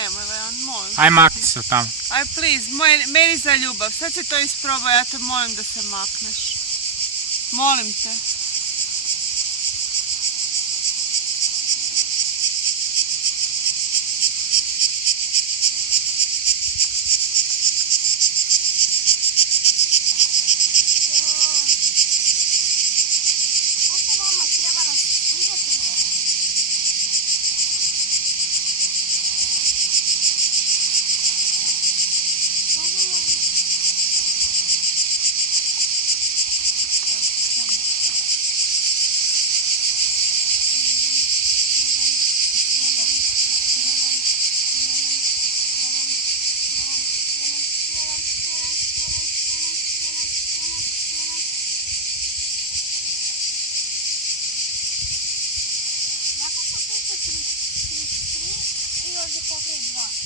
nemoj, Leon, molim. Aj makni se tamo. Aj, please, meni za ljubav. Sad se to isproba, ja te molim da se makneš. Molim te. Ovdje pokrije 2.